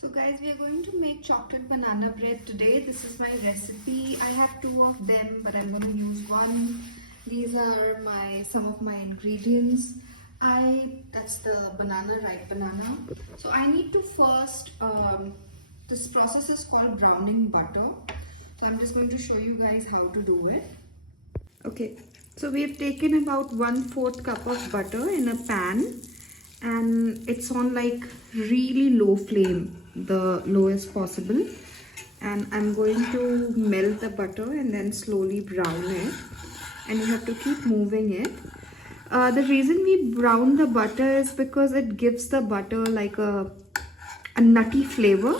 So guys, we are going to make chocolate banana bread today. This is my recipe. I have two of them, but I'm going to use one. These are some of my ingredients. That's the banana, ripe banana. So I need to first, this process is called browning butter. So I'm just going to show you guys how to do it. Okay, so we have taken about 1/4 cup of butter in a pan, and it's on like really low flame, the lowest possible, and I'm going to melt the butter and then slowly brown it, and you have to keep moving it. The reason we brown the butter is because it gives the butter like a nutty flavor.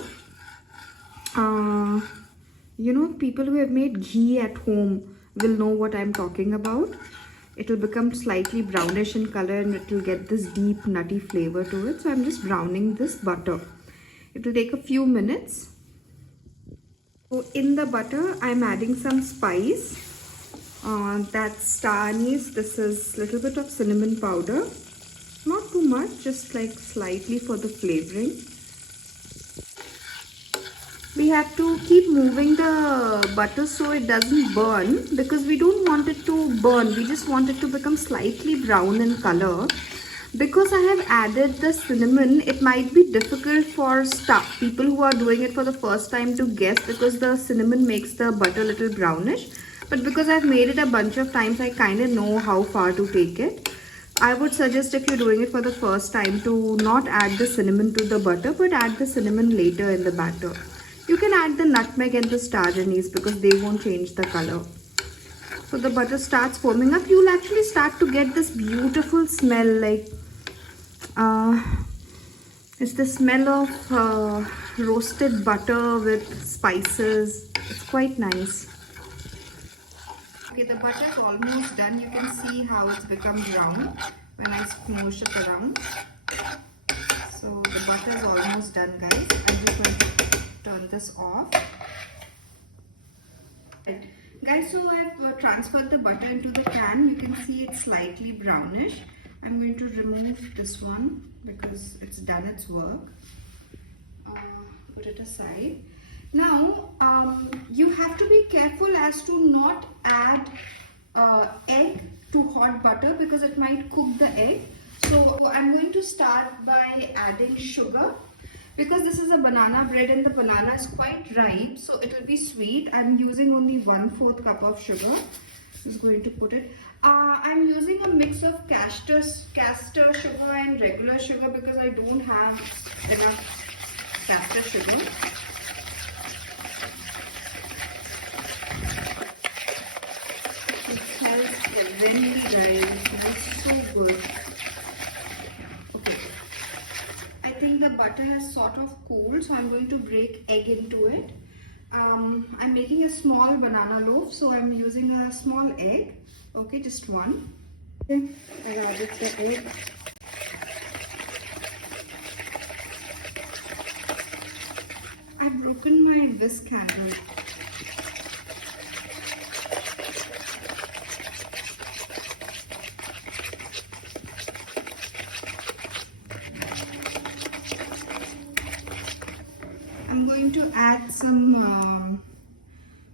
People who have made ghee at home will know what I'm talking about. It will become slightly brownish in color and it will get this deep nutty flavor to it. So I'm just browning this butter. It will take a few minutes. So in the butter, I'm adding some spice. That's star anise. This is a little bit of cinnamon powder. Not too much, just like slightly for the flavoring. We have to keep moving the butter so it doesn't burn, because we don't want it to burn. We just want it to become slightly brown in color. Because I have added the cinnamon, it might be difficult for people who are doing it for the first time to guess, because the cinnamon makes the butter a little brownish. But because I've made it a bunch of times, I kind of know how far to take it. I would suggest, if you're doing it for the first time, to not add the cinnamon to the butter, but add the cinnamon later in the batter. You can add the nutmeg and the star anise because they won't change the color. So the butter starts foaming up. You'll actually start to get this beautiful smell, like it's the smell of roasted butter with spices. It's quite nice. Okay, the butter is almost done. You can see how it's become brown when I smoosh it around. So the butter is almost done, guys. I'm just going to turn this off. Right. Guys, so I've transferred the butter into the can. You can see it's slightly brownish. I'm going to remove this one because it's done its work. Put it aside. Now, you have to be careful as to not add egg to hot butter, because it might cook the egg. So I'm going to start by adding sugar. Because this is a banana bread and the banana is quite ripe, so it will be sweet. I'm using only 1/4 cup of sugar. Just going to put it. I'm using a mix of castor sugar and regular sugar because I don't have enough castor sugar. It smells heavenly, guys. It smells so good. I think the butter is sort of cooled, so I'm going to break egg into it. I'm making a small banana loaf, so I'm using a small egg. Okay, just one. Okay, I added the egg. I've broken my whisk handle. I'm going to add some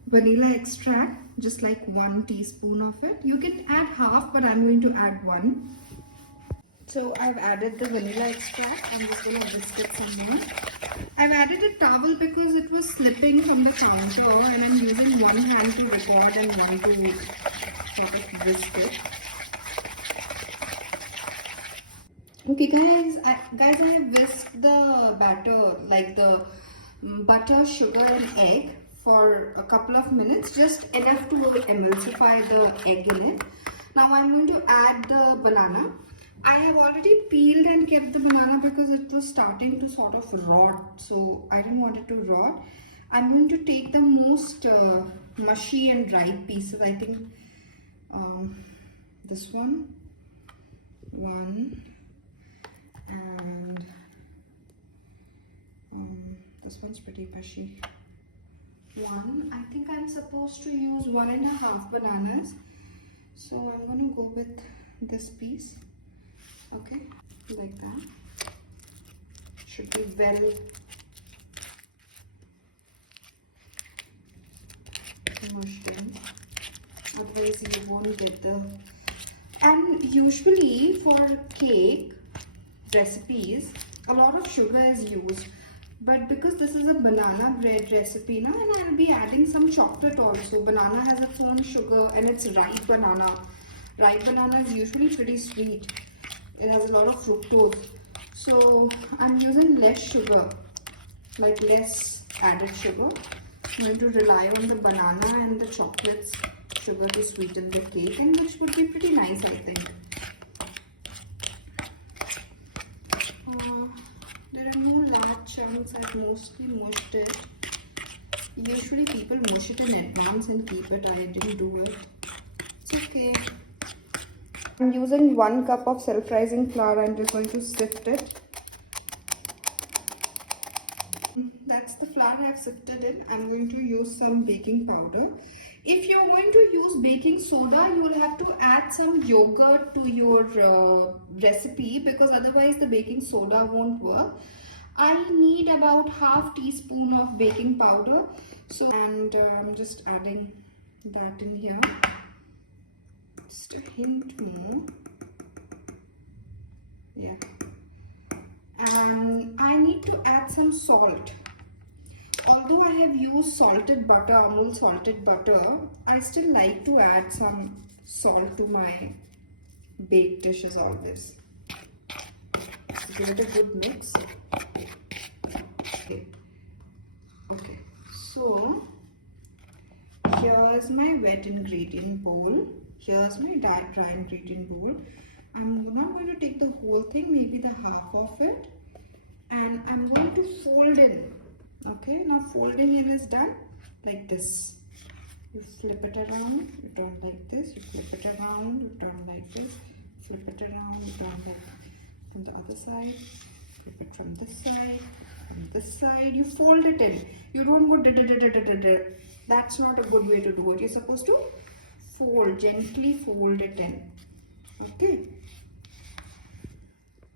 vanilla extract, just like 1 teaspoon of it. You can add half, but I'm going to add 1. So I've added the vanilla extract. I'm just going to whisk it some more. I've added a towel because it was slipping from the counter, and I'm using one hand to record and one to sort of whisk it. Okay guys, I whisked the batter, like the butter, sugar and egg, for a couple of minutes, just enough to emulsify the egg in it. Now I'm going to add the banana. I have already peeled and kept the banana because it was starting to sort of rot, so I didn't want it to rot. I'm going to take the most mushy and ripe pieces. I think this one, and this one's pretty mushy. I think I'm supposed to use 1.5 bananas, so I'm going to go with this piece. Okay, like that. Should be well won't get the... And usually for cake recipes, a lot of sugar is used. But because this is a banana bread recipe now, and I'll be adding some chocolate also. Banana has its own sugar and it's ripe banana. Ripe banana is usually pretty sweet. It has a lot of fructose. So I'm using less sugar, like less added sugar. I'm going to rely on the banana and the chocolate's sugar to sweeten the cake, and which would be pretty nice, I think. There are no large chunks. I've mostly mushed it. Usually people mush it in advance and keep it. I didn't do it. It's okay. I'm using 1 cup of self-rising flour. I'm just going to sift it. That's the flour I've sifted in. I'm going to use some baking powder. If you're going to use baking soda, you will have to add some yogurt to your recipe, because otherwise the baking soda won't work. I need about half teaspoon of baking powder. So, and I'm just adding that in here. Just a hint more. Yeah. And I need to add some salt. Although I have used salted butter, Amul salted butter, I still like to add some salt to my baked dishes always. So give it a good mix. Okay. So here's my wet ingredient bowl. Here's my dry ingredient bowl. I'm not going to take the whole thing, maybe the half of it, and I'm going to fold in. Okay, now folding in is done like this. You flip it around, you turn like this, you flip it around, you turn like this, flip it around, you turn like from the other side, flip it from this side, you fold it in. You don't go da-da-da-da-da-da. That's not a good way to do it. You're supposed to fold, gently fold it in. Okay.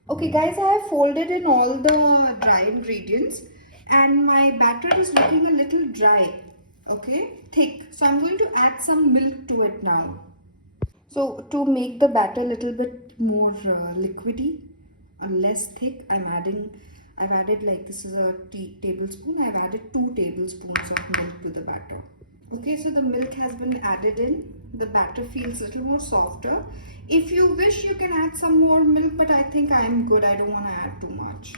Okay guys, I have folded in all the dry ingredients. And my batter is looking a little dry, okay, thick. So I'm going to add some milk to it now. So to make the batter a little bit more liquidy and less thick, I've added, like, this is a tablespoon. I've added 2 tablespoons of milk to the batter. Okay, so the milk has been added in. The batter feels a little more softer. If you wish, you can add some more milk, but I think I'm good. I don't want to add too much.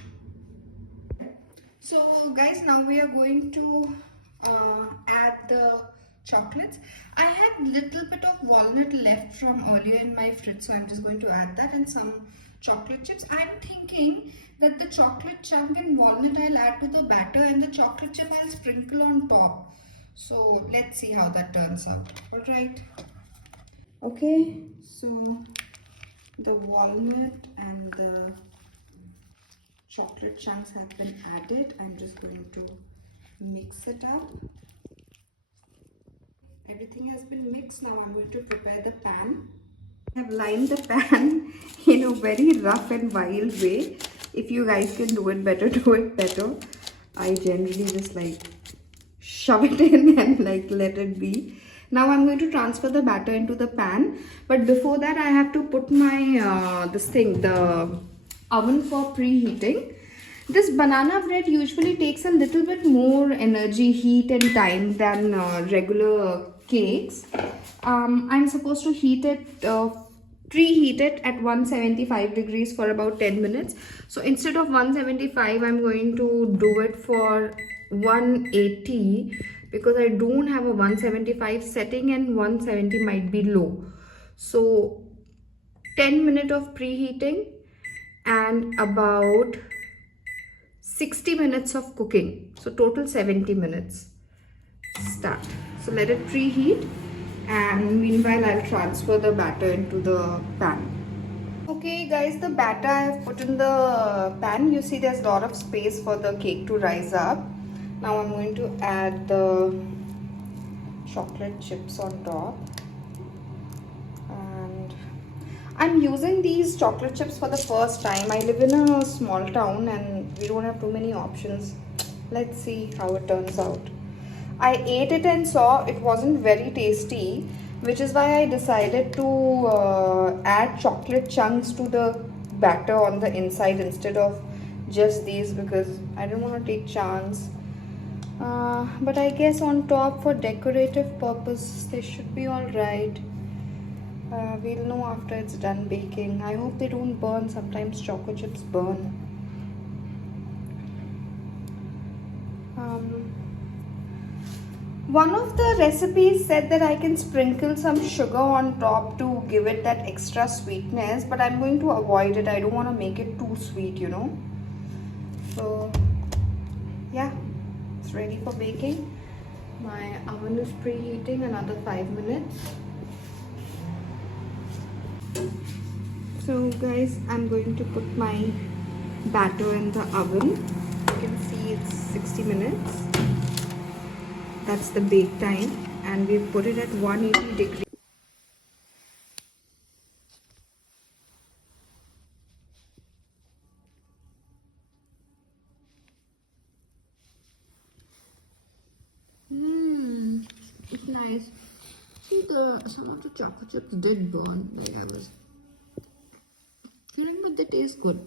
So guys, now we are going to add the chocolates. I had little bit of walnut left from earlier in my fridge, so I'm just going to add that, and some chocolate chips. I'm thinking that the chocolate chunk and walnut I'll add to the batter, and the chocolate chip I'll sprinkle on top. So let's see how that turns out. Alright. Okay, so the walnut and the chocolate chunks have been added. I'm just going to mix it up. Everything has been mixed. Now I'm going to prepare the pan. I have lined the pan in a very rough and wild way. If you guys can do it better, do it better. I generally just like shove it in and like let it be. Now I'm going to transfer the batter into the pan. But before that, I have to put my the oven for preheating. This banana bread usually takes a little bit more energy, heat and time than regular cakes. I'm supposed to preheat it at 175 degrees for about 10 minutes. So instead of 175, I'm going to do it for 180 because I don't have a 175 setting and 170 might be low. So 10 minutes of preheating and about 60 minutes of cooking. So total 70 minutes. Start. So let it preheat, and meanwhile I'll transfer the batter into the pan. Okay guys, the batter I have put in the pan. You see there's a lot of space for the cake to rise up. Now I'm going to add the chocolate chips on top. I'm using these chocolate chips for the first time. I live in a small town and we don't have too many options. Let's see how it turns out. I ate it and saw it wasn't very tasty, which is why I decided to add chocolate chunks to the batter on the inside instead of just these, because I don't want to take chance. But I guess on top for decorative purpose they should be all right. We'll know after it's done baking. I hope they don't burn. Sometimes chocolate chips burn. One of the recipes said that I can sprinkle some sugar on top to give it that extra sweetness, but I'm going to avoid it. I don't want to make it too sweet, you know. So yeah, it's ready for baking. My oven is preheating, another 5 minutes. So guys, I'm going to put my batter in the oven. You can see it's 60 minutes. That's the bake time, and we put it at 180 degrees. It's nice. See, some of the chocolate chips did burn, like I was feeling, but they taste good.